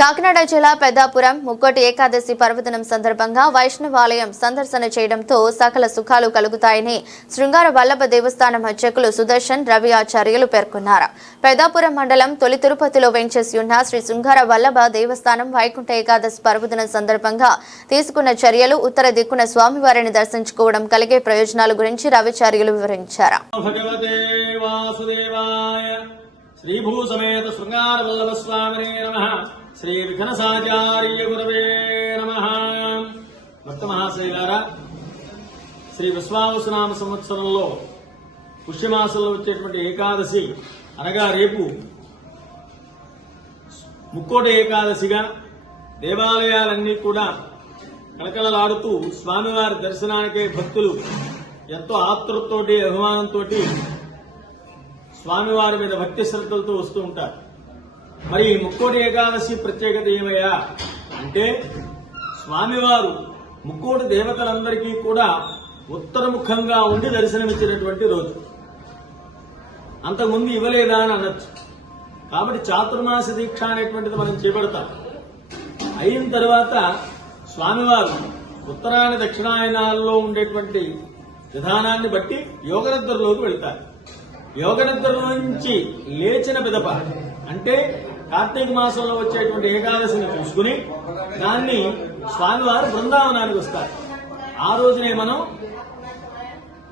కాకినాడ జిల్లా పెద్దాపురం ముక్కోటి ఏకాదశి పర్వదినం సందర్భంగా వైష్ణవాలయం సందర్శన చేయడంతో సకల సుఖాలు కలుగుతాయని శృంగార వల్లభ దేవస్థానం అర్చకులు సుదర్శన్ రవి ఆచార్యులు పేర్కొన్నారు. పెద్దాపురం మండలం తొలి తిరుపతిలో వెంచేసి ఉన్న శ్రీ శృంగార వల్లభ దేవస్థానం వైకుంఠ ఏకాదశి పర్వదినం సందర్భంగా తీసుకున్న చర్యలు, ఉత్తర దిక్కున స్వామివారిని దర్శించుకోవడం కలిగే ప్రయోజనాల గురించి రవిచార్యులు వివరించారు. श्रीभूसमेत शृंगार वल्लभ स्वामिने नमः। श्री विघ्नसाचार्य गुरवे नमः। భక్త మహాశైలారా, శ్రీ విశ్వావసునామ సంవత్సరంలో పుష్యమాసంలో వచ్చేటువంటి ఏకాదశి అనగా రేపు ముక్కోటి ఏకాదశిగా దేవాలయాలన్నీ కూడా కళకళలాడుతూ స్వామివారి దర్శనానికే భక్తులు ఎంతో ఆతృతతోటి అభిమానంతో స్వామివారి మీద భక్తి శ్రద్ధలతో వస్తూ ఉంటారు. మరి ముక్కోటి ఏకాదశి ప్రత్యేకత ఏమయ్యా అంటే, స్వామివారు ముక్కోటి దేవతలందరికీ కూడా ఉత్తరముఖంగా ఉండి దర్శనమిచ్చినటువంటి రోజు. అంతకుముందు ఇవ్వలేదా అని అనొచ్చు. కాబట్టి చాతుర్మాస దీక్ష అనేటువంటిది మనం చేపడతాం. అయిన తర్వాత స్వామివారు ఉత్తరాయణ దక్షిణాయనాల్లో ఉండేటువంటి విధానాన్ని బట్టి యోగనిద్రలోకి వెళ్తారు. యోగనిద్రలో నుంచి లేచిన పిదప అంటే కార్తీక మాసంలో వచ్చేటువంటి ఏకాదశిని చూసుకుని దాన్ని స్వామివారు బృందావనానికి వస్తారు. ఆ రోజునే మనం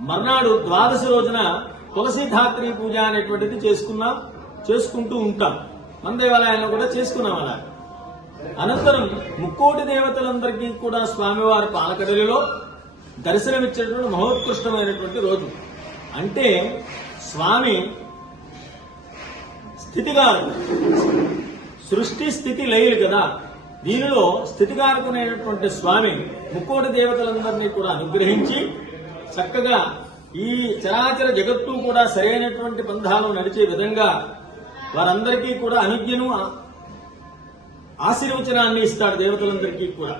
మర్నాడు ద్వాదశి రోజున తులసీధాత్రి పూజ అనేటువంటిది చేసుకుంటూ ఉంటాం. మన దేవాలయాల్లో కూడా చేసుకున్నాం అలా. అనంతరం ముక్కోటి దేవతలందరికీ కూడా స్వామివారి పాలకడలిలో దర్శనమిచ్చేటువంటి మహోత్కృష్టమైనటువంటి రోజు. అంటే స్వామి స్థితిగారు, సృష్టి స్థితి లయలు కదా, దీనిలో స్థితిగారుకునేటటువంటి స్వామి ముక్కోటి దేవతలందరినీ కూడా అనుగ్రహించి చక్కగా ఈ చరాచర జగత్తు కూడా సరైనటువంటి పంథాలు నడిచే విధంగా వారందరికీ కూడా అనుజ్ఞను ఆశీర్వచనాన్ని ఇస్తాడు దేవతలందరికీ కూడా.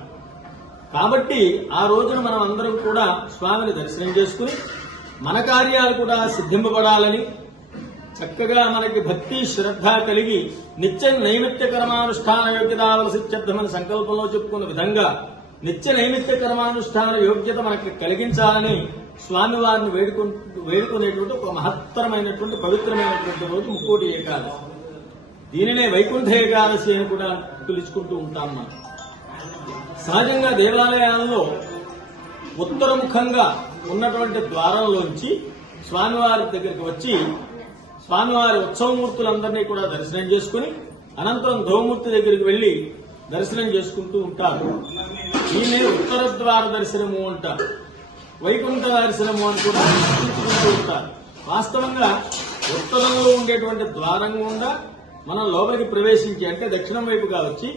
కాబట్టి ఆ రోజున మనం అందరం కూడా స్వామిని దర్శనం చేసుకుని మన కార్యాలు కూడా సిద్ధింపబడాలని, చక్కగా మనకి భక్తి శ్రద్ధ కలిగి నిత్య నైమిత్య కర్మానుష్ఠాన యోగ్యతావలసిద్ధమని సంకల్పంలో చెప్పుకున్న విధంగా నిత్య నైమిత్య కర్మానుష్ఠాన యోగ్యత మనకి కలిగించాలని స్వామివారిని వేడుకునేటువంటి ఒక మహత్తరమైనటువంటి పవిత్రమైనటువంటి రోజు ముక్కోటి ఏకాదశి. దీనినే వైకుంఠ ఏకాదశి అని కూడా పిలుచుకుంటూ ఉంటాం మనం. సహజంగా దేవాలయాల్లో ఉత్తరముఖంగా ఉన్నటువంటి ద్వారంలోంచి స్వామివారి దగ్గరికి వచ్చి స్వామివారి ఉత్సవమూర్తులందరినీ కూడా దర్శనం చేసుకుని అనంతరం ధ్రువమూర్తి దగ్గరికి వెళ్లి దర్శనం చేసుకుంటూ ఉంటారు. దీన్నే ఉత్తర ద్వార దర్శనము అంటారు, వైకుంఠ దర్శనము అని కూడా సూచించుకుంటూ ఉంటారు. వాస్తవంగా ఉత్తరంలో ఉండేటువంటి ద్వారం గుండా మనం లోపలికి ప్రవేశించి అంటే దక్షిణం వైపుగా వచ్చి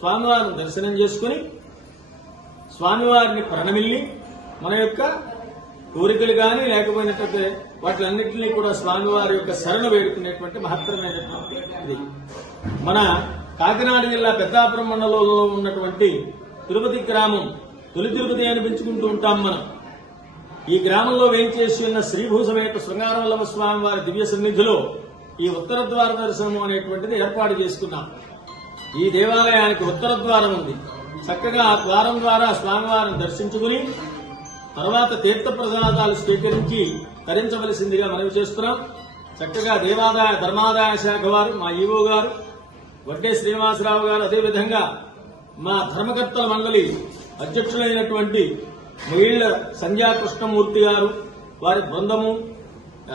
స్వామివారిని దర్శనం చేసుకుని స్వామివారిని ప్రణమిల్లి మన యొక్క కోరికలు కానీ లేకపోయినట్లయితే వాటిలన్నింటినీ కూడా స్వామివారి యొక్క శరణ వేడుకునేటువంటి మహత్తరమైనటువంటి ఇది. మన కాకినాడ జిల్లా పెద్దాపురం మండలంలో ఉన్నటువంటి తిరుపతి గ్రామం తొలి తిరుపతి అనిపించుకుంటూ ఉంటాం మనం. ఈ గ్రామంలో వేయించేసి ఉన్న శ్రీభూసమేత శృంగార వల్లభ స్వామివారి దివ్య సన్నిధిలో ఈ ఉత్తర ద్వార దర్శనం అనేటువంటిది ఏర్పాటు చేసుకున్నాం. ఈ దేవాలయానికి ఉత్తర ద్వారం ఉంది. చక్కగా ఆ ద్వారం ద్వారా స్వామివారిని దర్శించుకుని తర్వాత తీర్థ ప్రసాదాలు స్వీకరించి తరించవలసిందిగా మనవి చేస్తున్నాం. చక్కగా దేవాదాయ ధర్మాదాయ శాఖ వారు, మా ఈవో గారు వడ్డే శ్రీనివాసరావు గారు, అదేవిధంగా మా ధర్మకర్తల మండలి అధ్యక్షులైనటువంటి మహిళ సంధ్యా కృష్ణమూర్తి గారు, వారి బృందము,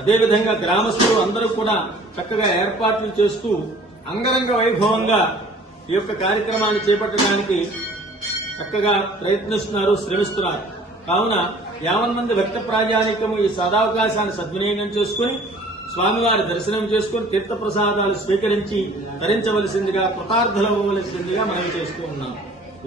అదేవిధంగా గ్రామస్తులు అందరూ కూడా చక్కగా ఏర్పాట్లు చేస్తూ అంగరంగ వైభవంగా ఈ యొక్క కార్యక్రమాన్ని చేపట్టడానికి చక్కగా ప్రయత్నిస్తున్నారు, శ్రమిస్తున్నారు. కావున 50 మంది భక్త ప్రాజానికము ఈ సదావకాశాన్ని సద్వినియోగం చేసుకుని స్వామివారి దర్శనం చేసుకుని తీర్థ ప్రసాదాలు స్వీకరించి ధరించవలసిందిగా, కృతార్థులవ్వవలసిందిగా మనం చేస్తూ ఉన్నాం.